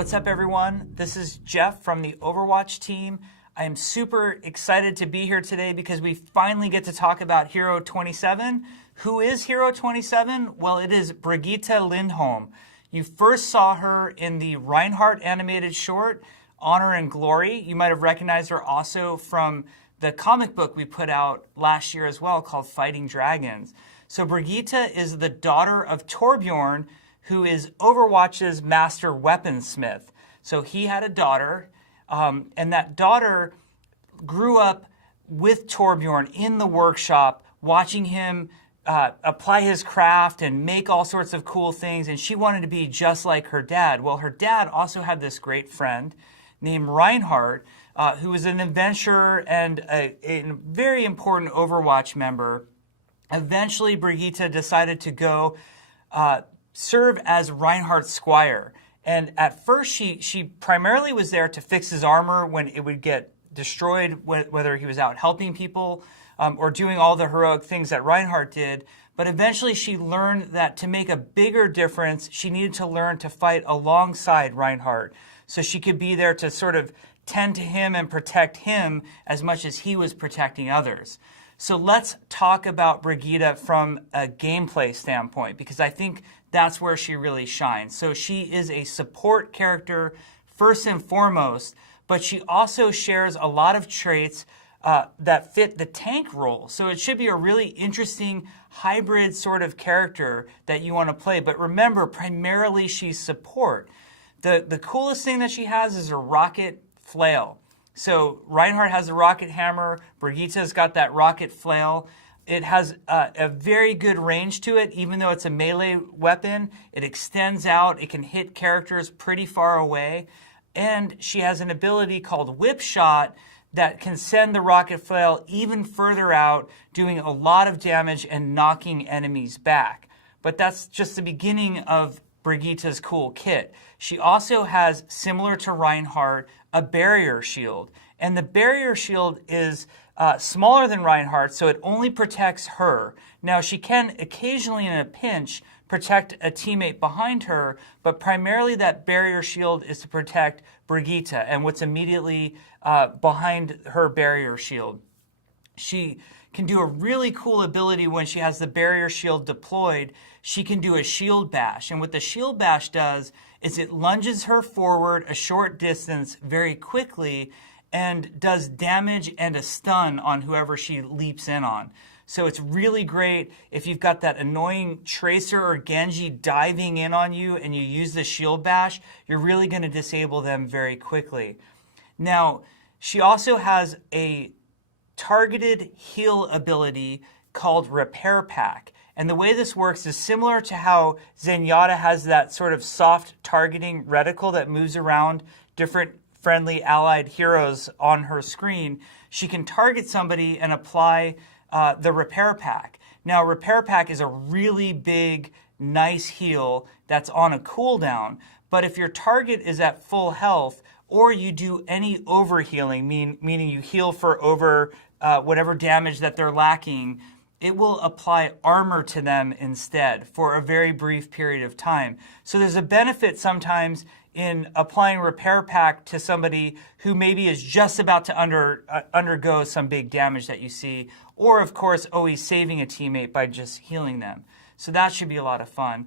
What's up, everyone? This is Jeff from the Overwatch team. I am super excited to be here today because we finally get to talk about Hero 27. Who is Hero 27? Well, it is Brigitte Lindholm. You first saw her in the Reinhardt animated short, Honor and Glory. You might have recognized her also from the comic book we put out last year as well called Fighting Dragons. So Brigitte is the daughter of Torbjorn, who is Overwatch's master weaponsmith. So he had a daughter, and that daughter grew up with Torbjorn in the workshop, watching him apply his craft and make all sorts of cool things, and she wanted to be just like her dad. Well, her dad also had this great friend named Reinhardt, who was an adventurer and a very important Overwatch member. Eventually, Brigitte decided to go serve as Reinhardt's squire. And at first, she primarily was there to fix his armor when it would get destroyed, whether he was out helping people or doing all the heroic things that Reinhardt did. But eventually, she learned that to make a bigger difference, she needed to learn to fight alongside Reinhardt. So she could be there to sort of tend to him and protect him as much as he was protecting others. So let's talk about Brigitte from a gameplay standpoint, because I think that's where she really shines. So she is a support character first and foremost, but she also shares a lot of traits that fit the tank role. So it should be a really interesting hybrid sort of character that you want to play. But remember, primarily she's support. The coolest thing that she has is a rocket flail. So Reinhardt has a rocket hammer. Brigitte's got that rocket flail. It has a very good range to it, even though it's a melee weapon. It extends out. It can hit characters pretty far away. And she has an ability called Whip Shot that can send the rocket flail even further out, doing a lot of damage and knocking enemies back. But that's just the beginning of Brigitte's cool kit. She also has, similar to Reinhardt, a barrier shield. And the barrier shield is smaller than Reinhardt, so it only protects her. Now, she can occasionally, in a pinch, protect a teammate behind her, but primarily that barrier shield is to protect Brigitte and what's immediately behind her barrier shield. She can do a really cool ability when she has the barrier shield deployed. She can do a shield bash. And what the shield bash does is it lunges her forward a short distance very quickly and does damage and a stun on whoever she leaps in on. So it's really great if you've got that annoying Tracer or Genji diving in on you and you use the shield bash, you're really going to disable them very quickly. Now, she also has a targeted heal ability called Repair Pack. And the way this works is similar to how Zenyatta has that sort of soft targeting reticle that moves around different friendly allied heroes on her screen. She can target somebody and apply the Repair Pack. Now, Repair Pack is a really big, nice heal that's on a cooldown. But if your target is at full health, or you do any overhealing, meaning you heal for over whatever damage that they're lacking, it will apply armor to them instead for a very brief period of time. So there's a benefit sometimes in applying Repair Pack to somebody who maybe is just about to undergo some big damage that you see, or of course always saving a teammate by just healing them. So that should be a lot of fun.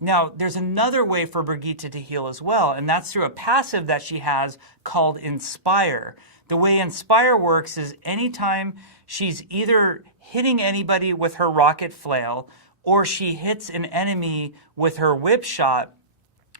Now, there's another way for Brigitte to heal as well, and that's through a passive that she has called Inspire. The way Inspire works is anytime she's either hitting anybody with her rocket flail or she hits an enemy with her whip shot,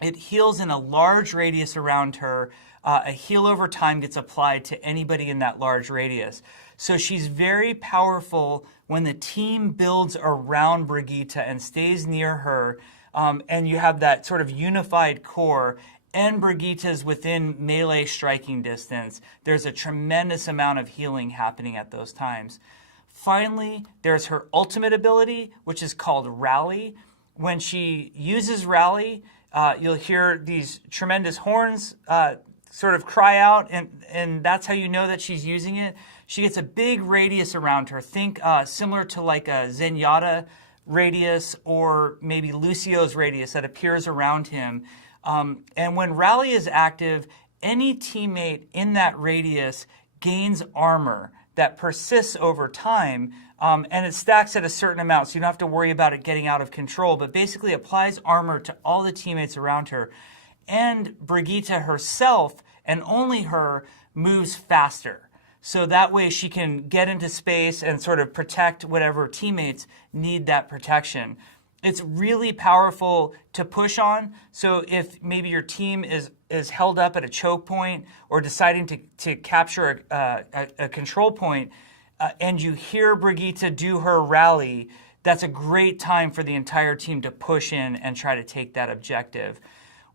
it heals in a large radius around her. A heal over time gets applied to anybody in that large radius. So she's very powerful when the team builds around Brigitte and stays near her, and you have that sort of unified core, and Brigitte is within melee striking distance. There's a tremendous amount of healing happening at those times. Finally, there's her ultimate ability, which is called Rally. When she uses Rally, you'll hear these tremendous horns sort of cry out, and that's how you know that she's using it. She gets a big radius around her. Think similar to like a Zenyatta radius or maybe Lucio's radius that appears around him. And when Rally is active, any teammate in that radius gains armor that persists over time, and it stacks at a certain amount, so you don't have to worry about it getting out of control, but basically applies armor to all the teammates around her. And Brigitte herself, and only her, moves faster. So that way she can get into space and sort of protect whatever teammates need that protection. It's really powerful to push on. So if maybe your team is held up at a choke point or deciding to capture a control point, and you hear Brigitte do her rally, that's a great time for the entire team to push in and try to take that objective.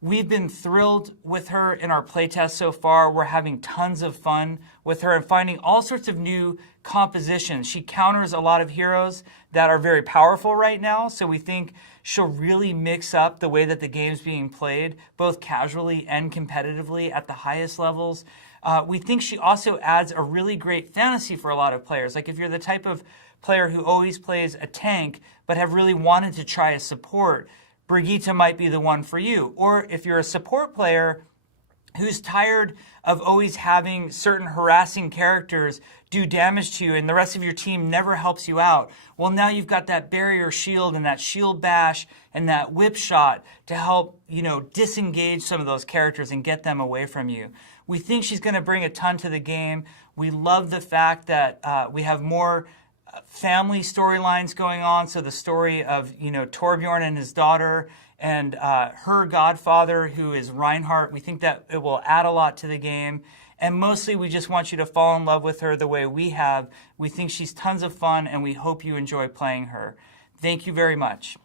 We've been thrilled with her in our playtest so far. We're having tons of fun with her and finding all sorts of new compositions. She counters a lot of heroes that are very powerful right now, so we think she'll really mix up the way that the game's being played, both casually and competitively at the highest levels. We think she also adds a really great fantasy for a lot of players. Like if you're the type of player who always plays a tank but have really wanted to try a support, Brigitte might be the one for you. Or if you're a support player who's tired of always having certain harassing characters do damage to you and the rest of your team never helps you out, well, now you've got that barrier shield and that shield bash and that whip shot to help, disengage some of those characters and get them away from you. We think she's going to bring a ton to the game. We love the fact that we have more family storylines going on. So the story of, Torbjorn and his daughter and her godfather, who is Reinhardt. We think that it will add a lot to the game. And mostly we just want you to fall in love with her the way we have. We think she's tons of fun and we hope you enjoy playing her. Thank you very much.